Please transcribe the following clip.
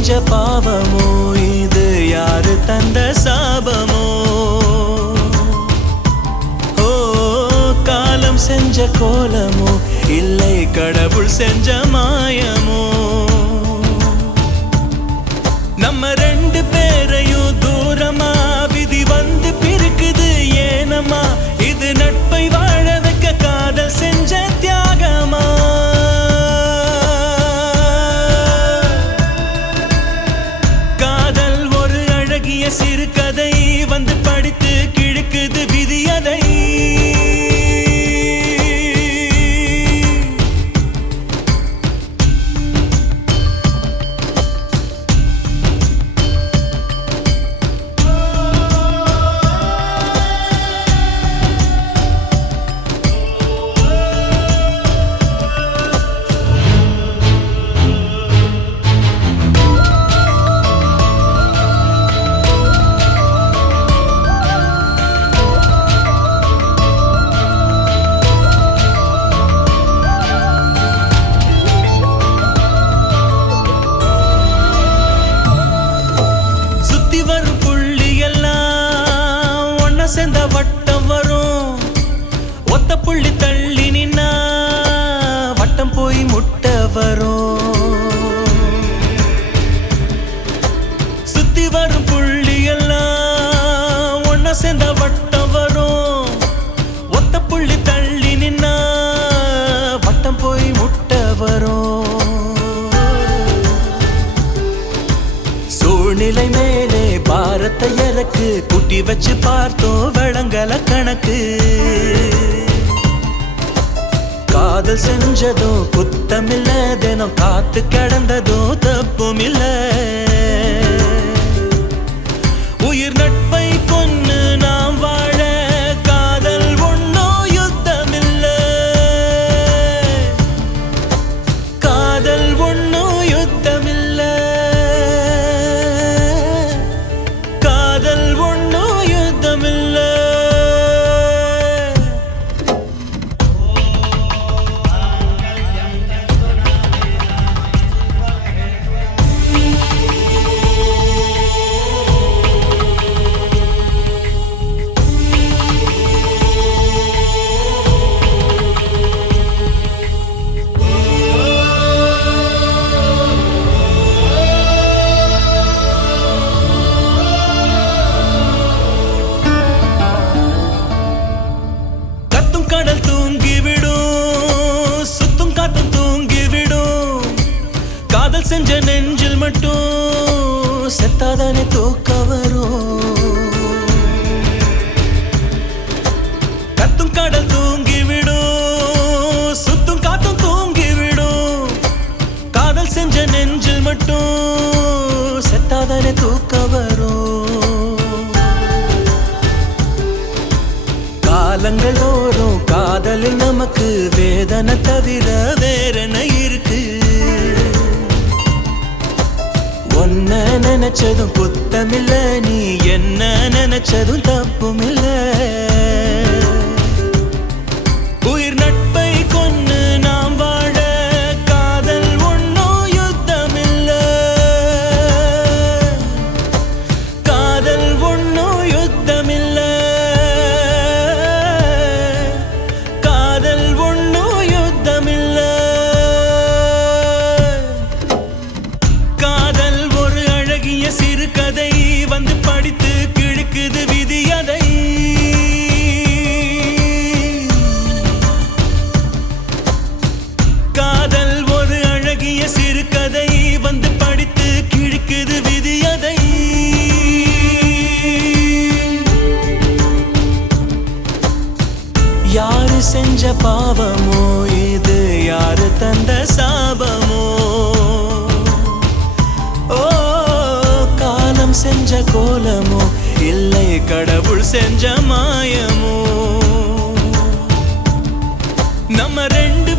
செஞ்ச பாவமோ இது யாரு தந்த சாபமோ ஓ காலம் செஞ்ச கோலமோ இல்லை கடவுள் செஞ்ச மாயமோ நம்ம ரெண்டு பேரையும் தூரமா விதி வந்து பிரிக்குது ஏனம்மா இது நட்பை வாழ வைக்க காதல் செஞ்ச தியாகமா காதல் ஒரு அழகிய சிறுகதை வந்து படித்து கிழக்குது விதியதை சேர்ந்த வட்டம் வரும் ஒத்த புள்ளி தள்ளி நின்னா வட்டம் போய் முட்ட வரும் சுத்தி வரும் புள்ளி எல்லாம் ஒன்ன சேர்ந்த வட்டம் வரும் ஒத்த புள்ளி தள்ளி நின்னா வட்டம் போய் முட்ட வரும் சூழ்நிலை மேலே பாரத்தை இறக்கு குட்டி வச்சு பார்த்தோம் விளங்கல கணக்கு காதல் செஞ்சதும் குத்தமில்ல தினம் காத்து கிடந்ததும் தப்பும் இல்ல உயிர் நட்பை கொன்னு நாம் வாழ காதல் ஒன்னும் யுத்தமில்ல காதல் ஒன்னும் யுத்தமில்ல கடல் தூங்கிவிடும் சுத்தும் காத்தும் தூங்கிவிடும் காதல் செஞ்ச நெஞ்சில் மட்டும் செத்தாதானே தூக்க வரும் கத்தும் கடல் தூங்கிவிடும் சுத்தும் காத்தும் தூங்கிவிடும் காதல் செஞ்ச நெஞ்சில் மட்டும் செத்தாதானே தூக்க வரும் காலங்கள் தோறும் காதலில் நமக்கு வேதனை தவிர வேறென்ன இருக்கு ஒன்ன நினைச்சதும் குத்தமில்ல நீ என்ன நினைச்சதும் தப்புமில்ல உயிர் நட்பை கொன்னு நாம் வாழ காதல் ஒன்னும் யுத்தமில்ல காதல் ஒன்னும் யுத்தமில்ல சிறுகதை வந்து படித்து கிழக்குது விதியதை காதல் ஒரு அழகிய சிறுகதை வந்து படித்து கிழக்குது விதியதை யாரு செஞ்ச பாவமோ இது யாரு தந்த சாபமோ செஞ்ச கோலமோ இல்லை கடவுள் செஞ்ச மாயமோ நம்ம ரெண்டு